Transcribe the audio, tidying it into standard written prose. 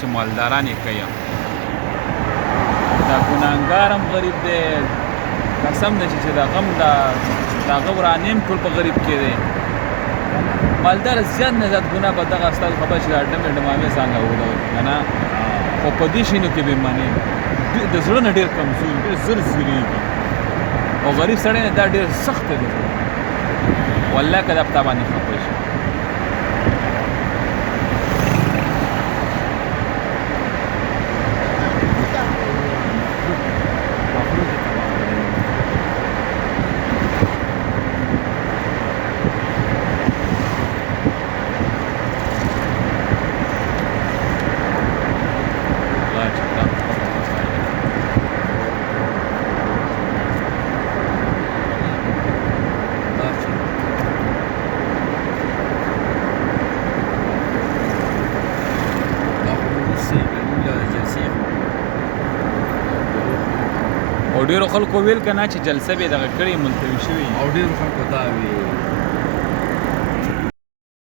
چې مالداران یې کوي دا ګناهګار هم غریب دی قسم دی چې د غم د هغه ورانې هم ټول په غریب کې دی مالدار زیات نه زیات ګناه به دغه ستاسو خبره چې دا ډمې ډمامې څنګه وغولوي که نه خو په دې شیانو کې بې معنې د زړه نه ډېر کمزور ډېر زر زیرېږي او غریب سړی نه دا ډېر سخت دی والله که دا په تا باندې خفه شي او ډېرو خلکو ویل که نه چې جلسه به یې دغه کړې ملتوي شوې او ډېرو خلکو دا وي